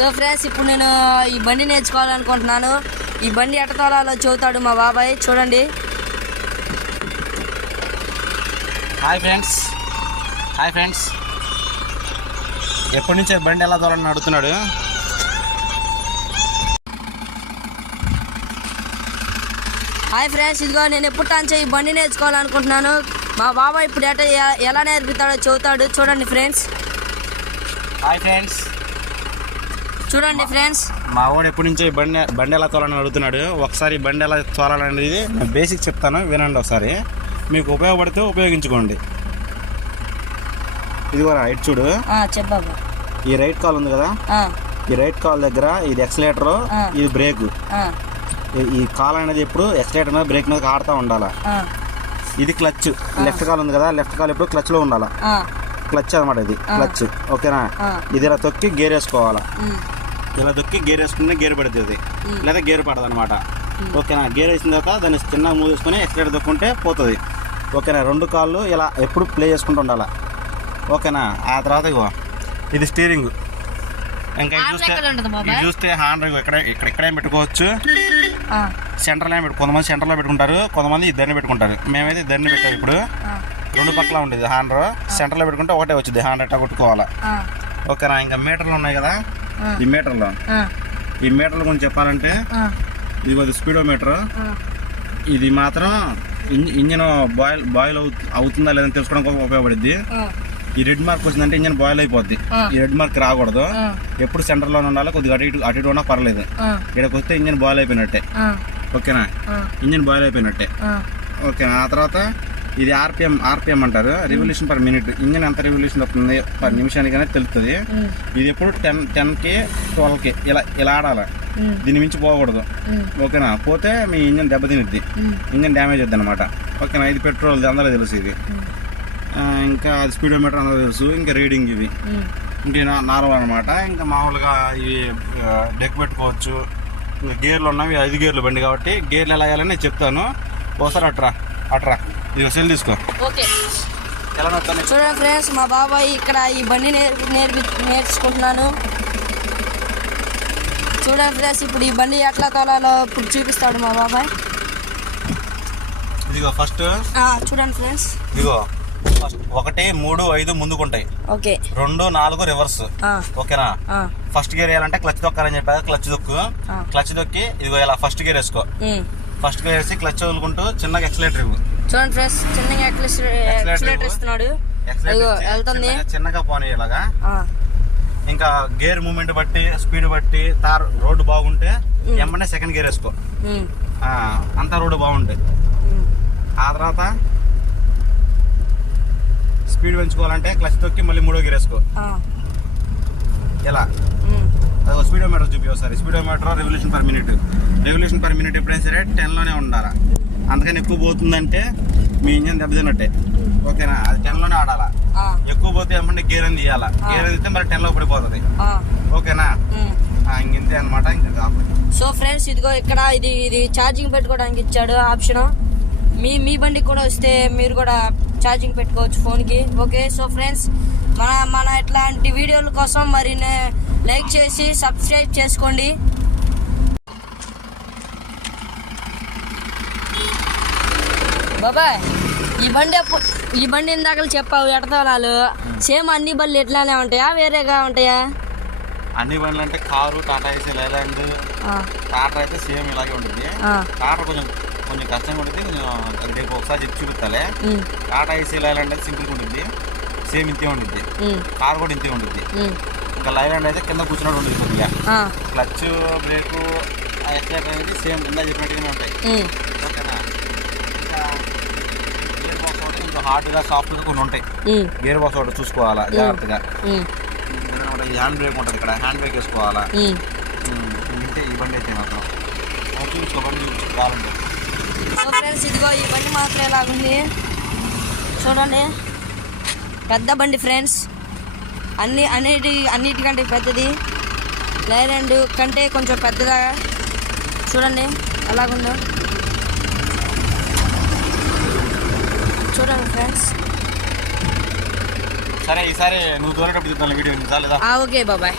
So friends, ఇప్పుడు నేను ఈ బండి నేర్చుకోవాలనుకుంటున్నాను. ఈ బండి ఎట్ట తోలాలో చెబుతాడు మా బాబాయ్, చూడండి. హాయ్ ఫ్రెండ్స్, ఎప్పటి నుంచే బండి ఎలా తోలని అడుగుతున్నాడు. హాయ్ ఫ్రెండ్స్, ఇదిగో నేను ఎప్పుడు ఈ బండి నేర్చుకోవాలనుకుంటున్నాను. మా బాబాయ్ ఇప్పుడు ఎలా నేర్పుతాడో చెబుతాడు, చూడండి ఫ్రెండ్స్. హాయ్ ఫ్రెండ్స్, చూడండి ఫ్రెండ్స్, మా వాడు ఎప్పటి నుంచో బండి ఎలా తోలని అడుగుతున్నాడు. ఒకసారి బండి ఎలా తోలాలనేది బేసిక్ చెప్తాను, వినండి ఒకసారి. మీకు ఉపయోగపడితే ఉపయోగించుకోండి. ఇదిగో రైట్ చూడు, చెప్పాబా. ఈ రైట్ కాల్ ఉంది కదా, ఈ రైట్ కాల్ దగ్గర ఇది ఎక్సలేటర్, ఇది బ్రేక్. ఈ కాల్ అనేది ఎప్పుడు ఎక్సలేటర్ మీద బ్రేక్ మీద ఆడుతూ ఉండాలి. ఇది క్లచ్, లెఫ్ట్ కాల్ ఉంది కదా, లెఫ్ట్ కాల్ ఎప్పుడు క్లచ్ లో ఉండాలి. క్లచ్ అనమాట, ఇది క్లచ్. ఓకేనా? ఇది ఇలా తొక్కి గేర్ వేసుకోవాలా. ఇలా తొక్కి గేర్ వేసుకుంటే గేర్ పడుతుంది, లేదా గేర్ పడదు అనమాట. ఓకేనా? గేర్ వేసిన తర్వాత దాన్ని చిన్నగా మూవ్ చేసుకుని ఎక్సలేటర్ తొక్కుంటే పోతుంది. ఓకేనా? రెండు కాళ్ళు ఇలా ఎప్పుడు ప్లే చేసుకుంటూ ఉండాలి. ఓకేనా? ఆ తర్వాత ఇగో ఇది స్టీరింగ్. ఇంకా ఇది చూస్తే హ్యాండ్ ఇక్కడే పెట్టుకోవచ్చు, సెంటర్లో కొంతమంది సెంటర్లో పెట్టుకుంటారు, కొంతమంది ఇద్దరిని పెట్టుకుంటారు. మేమైతే ఇద్దరిని పెట్టాము. ఇప్పుడు రెండు పక్కల ఉండేది హ్యాండ్, సెంటర్లో పెట్టుకుంటే ఒకటే వచ్చింది హ్యాండ్, ఎట్లా కొట్టుకోవాలా. ఓకేనా? ఇంకా మీటర్లు ఉన్నాయి కదా, ఈ మీటర్ల గురించి చెప్పాలంటే ఇది కొద్ది స్పీడోమీటర్. ఇది మాత్రం ఇంజిన్ బాయిల్ అవుతుందా లేదని తెలుసుకోవడానికి ఉపయోగపడుద్ది. ఈ రెడ్ మార్క్ వచ్చిందంటే ఇంజిన్ బాయిల్ అయిపోద్ది. ఈ రెడ్ మార్క్ రాకూడదు, ఎప్పుడు సెంటర్లో ఉండాలి. కొద్దిగా అటు ఇటు ఉన్నా పర్లేదు. ఇక్కడికి వస్తే ఇంజిన్ బాయిల్ అయిపోయినట్టే. ఓకేనా? ఇంజిన్ బాయిల్ అయిపోయినట్టే. ఓకేనా? ఆ తర్వాత ఇది ఆర్పిఎం అంటారు, రెవల్యూషన్ పర్ మినిట్. ఇంజిన్ ఎంత రెవల్యూషన్ అవుతుంది పర్ నిమిషానికి అనేది తెలుస్తుంది. ఇది ఎప్పుడు 10కి 12కి ఇలా ఆడాలి, దీని మించి పోకూడదు. ఓకేనా? పోతే మీ ఇంజిన్ దెబ్బతినిద్ది, ఇంజిన్ డ్యామేజ్ అవుద్ది అనమాట. ఓకేనా? ఇది పెట్రోల్, అందరూ తెలుసు. ఇది ఇంకా అది స్పీడోమీటర్ అందరూ తెలుసు. ఇంకా రీడింగ్ ఇవి ఇంక నార్మల్ అనమాట. ఇంకా మామూలుగా ఇవి డెక్ పెట్టుకోవచ్చు. ఇంకా గేర్లు ఉన్నవి 5 గేర్లు బండి కాబట్టి గేర్లు ఎలా వేయాలని నేను చెప్తాను. ఒకసారి అట్రా ఇది సెల్ తీసుకో. చూడండి ఫ్రెండ్స్, మా బాబాయ్ ఇక్కడ ఈ బండి నేర్చుకుంటున్నాను. చూడండి ఫ్రెండ్స్, ఇప్పుడు ఈ బండి ఎట్లా తోలాలో ఇప్పుడు చూపిస్తాడు మా బాబాయ్. ఇదిగో ఫస్ట్ చూడండి ఫ్రెండ్స్, ఇదిగో ఫస్ట్ 1, 3, 5 ముందుకుంటాయి. ఓకే. 2, 4 రివర్స్. ఓకేనా? ఫస్ట్ గేర్ వేయాలంటే క్లచ్ తొక్కాలని చెప్పారు. క్లచ్ తొక్కి ఇదిగో ఇలా ఫస్ట్ గేర్ వేసుకో. ఫస్ట్ గేర్ వేసి క్లచ్ వదులుకుంటూ చిన్నగా ఎక్సలేటర్ ఇవ్వు. చూడండి ఫ్రెండ్స్, చిన్నగా ఎక్సలేటర్ ఇస్తున్నాడు. వెళ్తుంది చిన్నగా పోనీ ఇలాగా. ఇంకా గేర్ మూమెంట్ బట్టి, స్పీడ్ బట్టి, రోడ్డు బాగుంటే వెంబడే సెకండ్ గేర్ వేసుకో. అంతా రోడ్డు బాగుంటాయి. ఆ తర్వాత స్పీడ్ పెంచుకోవాలంటే క్లచ్ తొక్కి మళ్ళీ 3వ గేర్ వేసుకో. ఎలా అదొక స్పీడోమీటర్ చూపి ఒకసారి. స్పీడోమీటర్ రెవల్యూషన్ పర్ మినిట్ ఎప్పుడైనా సరే 10లోనే ఉండాలి. అందుకని ఎక్కువ పోతుందంటే మీ ఇంజన్ దెబ్బతిన్నట్టే. ఓకేనా? అది 10లోనే ఆడాలా. ఎక్కువ పోతే ఏమంటే గేర్ అని తీయాలా. గేర్ తీస్తే మరి 10లో పడిపోతుంది. ఓకేనా? ఇంతే అనమాట. ఇంకా సో ఫ్రెండ్స్, ఇదిగో ఇక్కడ ఇది ఛార్జింగ్ పెట్టుకోవడానికి ఇచ్చాడు ఆప్షన్. మీ బండికి కూడా వస్తే మీరు కూడా ఛార్జింగ్ పెట్టుకోవచ్చు ఫోన్కి. ఓకే. సో ఫ్రెండ్స్, మన ఇట్లాంటి వీడియోల కోసం మరి లైక్ చేసి సబ్స్క్రైబ్ చేసుకోండి. బాబాయ్, ఈ బండి ఇందాక చెప్పావు ఎడతోలాలు సేమ్ అన్ని బండ్లు ఎట్లానే ఉంటాయా, వేరేగా ఉంటాయా? అన్ని బండ్లు అంటే car, Tata AC, Leyland, Tata అయితే సేమ్ ఇలాగే ఉంటుంది. టాటా కొంచెం కష్టంగా ఉంటుంది. కొంచెం రేపు ఒకసారి చెప్పి చూపిస్తాలే. టాటా ఏసీ, లైలాండ్ అయితే సింపుల్గా ఉంటుంది, సేమ్ ఇంతే ఉంటుంది. కారు కూడా ఇంతే ఉంటుంది. ఇంకా లైలాండ్ అయితే కింద కూర్చున్నట్టు ఉంటుంది కొద్దిగా. క్లచ్, బ్రేకు, ఎక్సలేటర్ అనేది సేమ్ కింద చెప్పినట్టుగానే ఉంటాయి. ఓకేనా? ఇంకా గేర్ బాక్స్ ఒకటి కొంచెం హార్డ్గా, సాఫ్ట్గా కొన్ని ఉంటాయి. గేర్ బాక్స్ ఒకటి చూసుకోవాలా జాగ్రత్తగా. హ్యాండ్ బ్రేక్ ఉంటుంది, ఇక్కడ హ్యాండ్ బ్రేక్ వేసుకోవాలా. ఇంతే ఈ బండి అయితే మాత్రం చూసుకోవాలంటే. సో ఫ్రెండ్స్, ఇదిగో ఈ బండి మాత్రం ఎలాగుంది చూడండి. పెద్ద బండి ఫ్రెండ్స్, అన్నిటికంటే పెద్దది. లైలాండ్ కంటే కొంచెం పెద్దగా. చూడండి ఎలాగుందో, చూడండి ఫ్రెండ్స్. సరే, ఈసారి నువ్వు దూరేటప్పుడు చూద్దాం వీడియో. ఓకే బాబాయ్.